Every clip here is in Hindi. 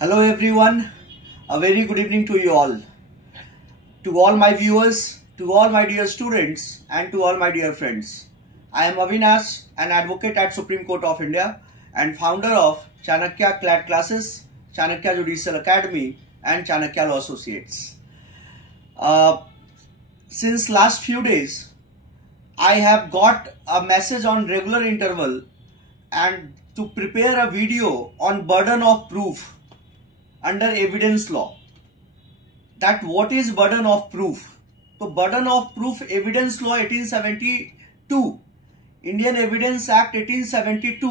Hello everyone, a very good evening to you all. To all my viewers, to all my dear students and to all my dear friends. I am Avinash, an advocate at Supreme Court of India and founder of Chanakya CLAT classes, Chanakya Judicial Academy and Chanakya Law Associates. Since last few days, I have got a message on regular interval and to prepare a video on burden of proof under evidence law. That what is burden of proof? So burden of proof evidence law 1872, Indian evidence act 1872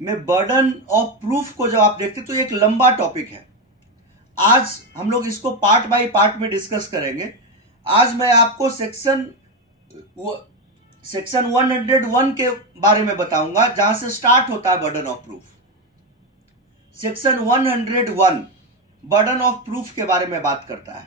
में बर्डन ऑफ प्रूफ को जब आप देखते तो एक लंबा टॉपिक है. आज हम लोग इसको पार्ट बाय पार्ट में डिस्कस करेंगे. आज मैं आपको सेक्शन 101 के बारे में बताऊंगा जहां से स्टार्ट होता है burden of proof. Section 101 burden of proof के बारे में बात करता है.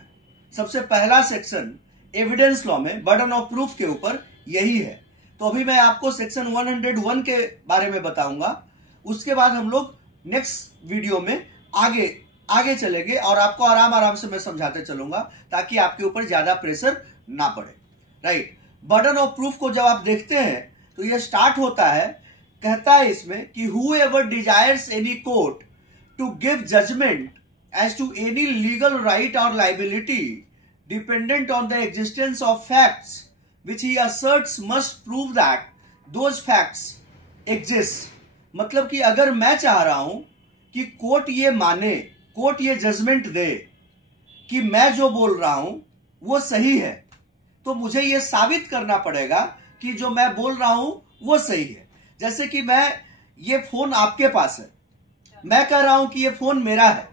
सबसे पहला सेक्शन एविडेंस लॉ में बर्डन ऑफ प्रूफ के ऊपर यही है. तो अभी मैं आपको सेक्शन 101 के बारे में बताऊंगा. उसके बाद हम लोग नेक्स्ट वीडियो में आगे चलेंगे और आपको आराम से मैं समझाते चलूंगा ताकि आपके ऊपर ज्यादा प्रेशर ना पड़े. राइट. बर्डन ऑफ प्रूफ को जब आप देखते हैं तो ये स्टार्ट होता है, कहता है इसमें कि whoever desires any court to give judgment as to any legal right or liability dependent on the existence of facts which he asserts must prove that those facts exist. मतलब कि अगर मैं चाह रहा हूं कि कोर्ट ये माने, कोर्ट ये जजमेंट दे कि मैं जो बोल रहा हूं वो सही है, तो मुझे ये साबित करना पड़ेगा कि जो मैं बोल रहा हूं वो सही है. जैसे कि ये फोन आपके पास है, मैं कह रहा हूं कि ये फोन मेरा है,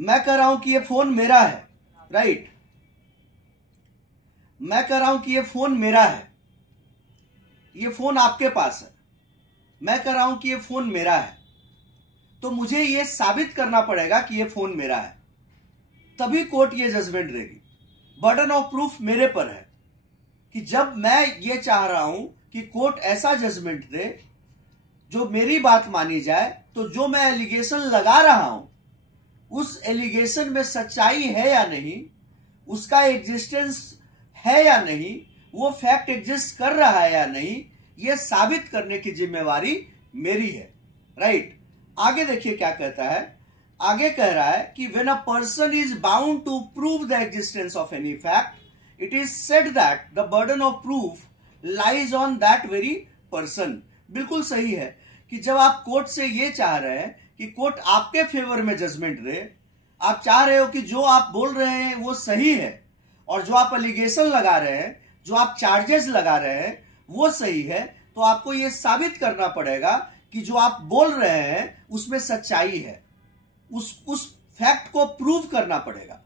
मैं कह रहा हूं कि ये फोन मेरा है. राइट. मैं कह रहा हूं कि ये फोन मेरा है, ये फोन आपके पास है, मैं कह रहा हूं कि ये फोन मेरा है, तो मुझे ये साबित करना पड़ेगा कि ये फोन मेरा है, तभी कोर्ट ये जजमेंट देगी. बर्डन ऑफ प्रूफ मेरे पर है कि जब मैं ये चाह रहा हूं कि कोर्ट ऐसा जजमेंट दे जो मेरी बात मानी जाए, तो जो मैं एलिगेशन लगा रहा हूं उस एलिगेशन में सच्चाई है या नहीं, उसका एग्जिस्टेंस है या नहीं, वो फैक्ट एग्जिस्ट कर रहा है या नहीं, ये साबित करने की जिम्मेवारी मेरी है. राइट. आगे देखिए क्या कहता है. आगे कह रहा है कि when a person is bound to prove the existence of any fact, it is said that the burden of proof lies on that very person. बिल्कुल सही है कि जब आप कोर्ट से ये चाह रहे हैं कि कोर्ट आपके फेवर में जजमेंट दे, आप चाह रहे हो कि जो आप बोल रहे हैं वो सही है और जो आप एलिगेशन लगा रहे हैं, जो आप चार्जेस लगा रहे हैं वो सही है, तो आपको ये साबित करना पड़ेगा कि जो आप बोल रहे हैं उसमें सच्चाई है. उस फैक्ट को प्रूव करना पड़ेगा.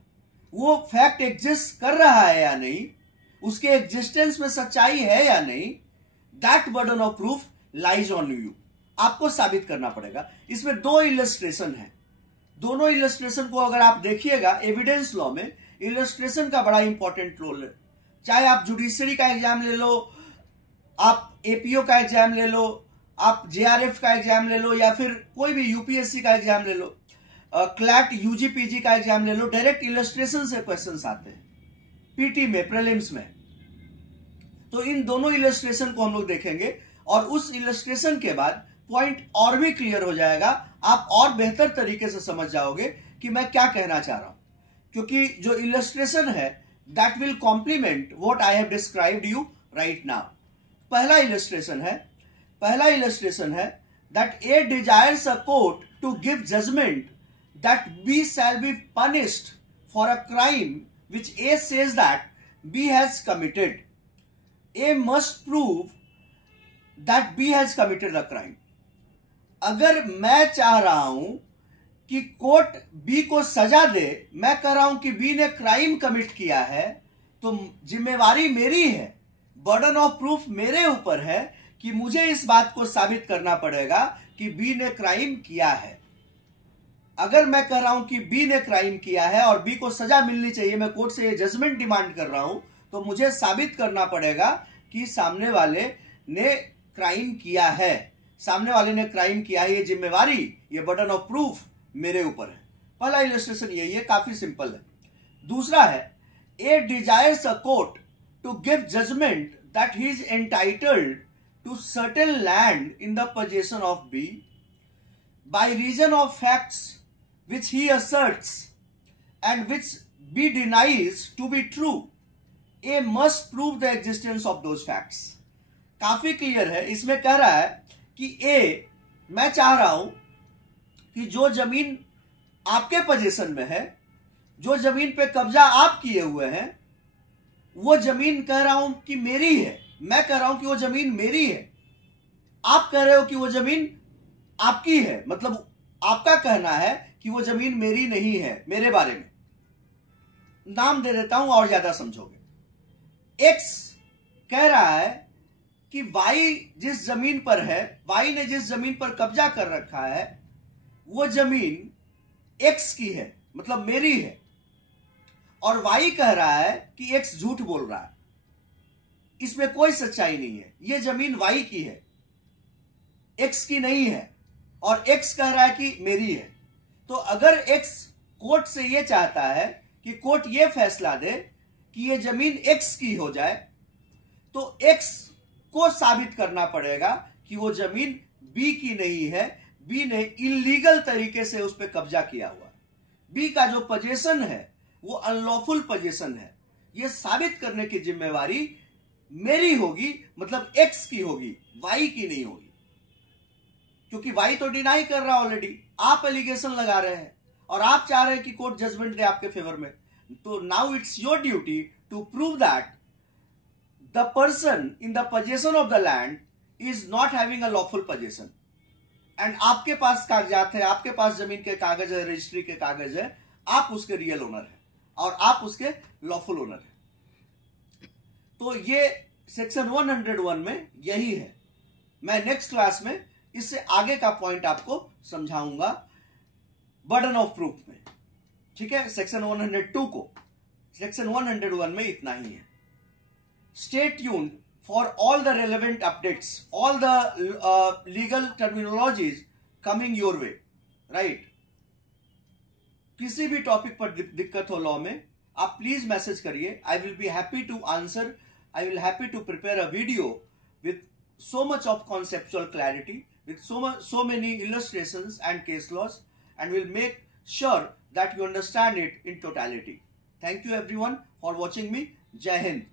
वो फैक्ट एग्जिस्ट कर रहा है या नहीं, उसके एग्जिस्टेंस में सच्चाई है या नहीं, that burden of proof lies on you. आपको साबित करना पड़ेगा. इसमें दो इलस्ट्रेशन है. दोनों इलस्ट्रेशन को अगर आप देखिएगा, एविडेंस लॉ में इलस्ट्रेशन का बड़ा इंपॉर्टेंट रोल है. चाहे आप जुडिशरी का एग्जाम ले लो, आप एपीओ का एग्जाम ले लो, आप जेआरएफ का एग्जाम ले लो, या फिर कोई भी यूपीएससी का एग्जाम ले लो, क्लैट यूजीपीजी का एग्जाम ले लो, डायरेक्ट इलस्ट्रेशन से क्वेश्चंस आते हैं पीटी में, प्रीलिम्स में. तो इन दोनों इलस्ट्रेशन को हम लोग देखेंगे और उस इलस्ट्रेशन के बाद पॉइंट और भी क्लियर हो जाएगा. आप और बेहतर तरीके से समझ जाओगे कि मैं क्या कहना चाह रहा हूं, क्योंकि जो इलस्ट्रेशन है that will complement what I have described you right now. पहला इलस्ट्रेशन है that A desires a court to give judgement that B shall be punished for a crime which A says that B has committed. A must prove that B has committed the crime. अगर मैं चाह रहा हूं कि कोर्ट B को सजा दे, मैं कह रहा हूं कि B ने क्राइम कमिट किया है, तो जिम्मेवारी मेरी है, बर्डन ऑफ प्रूफ मेरे ऊपर है कि मुझे इस बात को साबित करना पड़ेगा कि B ने क्राइम किया है. अगर मैं कह रहा हूं कि बी ने क्राइम किया है और बी को सजा मिलनी चाहिए, मैं कोर्ट से ये जजमेंट डिमांड कर रहा हूं, तो मुझे साबित करना पड़ेगा कि सामने वाले ने क्राइम किया है. सामने वाले ने क्राइम किया है, ये जिम्मेवारी, ये बर्डन ऑफ प्रूफ मेरे ऊपर है. पहला इलस्ट्रेशन यही है, काफी सिंपल है। दूसरा है, A desires a court to give judgment that he is entitled to certain land in the possession of B by reason of facts which he asserts and which B denies to be true. A must prove the existence of those facts. काफी क्लियर है। इसमें कह रहा है कि ए, मैं चाह रहा हूं कि जो जमीन आपके पोजीशन में है, जो जमीन पे कब्जा आप किए हुए हैं, वो जमीन कह रहा हूं कि मेरी है। मैं कह रहा हूं कि वो जमीन मेरी है, आप कह रहे हो कि वो जमीन आपकी है। मतलब आपका कहना है कि वो जमीन मेरी नहीं है। मेरे बारे में नाम दे देता हूं और ज्यादा समझोगे। एक्स कह रहा है कि वाई जिस जमीन पर है, वाई ने जिस जमीन पर कब्जा कर रखा है, वो जमीन एक्स की है, मतलब मेरी है। और वाई कह रहा है कि एक्स झूठ बोल रहा है, इसमें कोई सच्चाई नहीं है, ये जमीन वाई की है, एक्स की नहीं है। और एक्स कह रहा है कि मेरी है। तो अगर एक्स कोर्ट से ये चाहता है कि कोर्ट ये फैसला दे कि ये जमीन एक्स की हो जाए, तो एक्स को साबित करना पड़ेगा कि वो जमीन बी की नहीं है, बी ने इलीगल तरीके से उस पर कब्जा किया हुआ है। बी का जो पोजीशन है वो अनलॉफुल पोजीशन है। ये साबित करने की जिम्मेवारी मेरी होगी, मतलब एक्स की होगी, वाई की नहीं होगी। क्योंकि वाई तो डिनाई कर रहा है ऑलरेडी, आप एलिगेशन लगा रहे हैं और आप चाह रहे हैं कि कोर्ट जजमेंट दे आपके फेवर में। तो now it's your duty to prove that the person in the possession of the land is not having a lawful possession, and आपके पास कागजात है, आपके पास जमीन के कागज है, रजिस्ट्री के कागज है, आप उसके रियल ओनर है और आप उसके लॉफुल ओनर है। तो ये सेक्शन 101 में यही है। मैं नेक्स्ट क्लास में इससे आगे का पॉइंट आपको समझाऊंगा बर्डन ऑफ प्रूफ में। ठीक है, सेक्शन 102 को। सेक्शन 101 में इतना ही है। Stay tuned for all the relevant updates, all the legal terminologies coming your way, right? किसी भी टॉपिक पर दिक्कत हो लॉ में, आप प्लीज मैसेज करिए। I will be happy to answer. I will happy to prepare a video with so much of conceptual clarity, with so many illustrations and case laws, and will make sure that you understand it in totality. Thank you everyone for watching me. Jai Hind.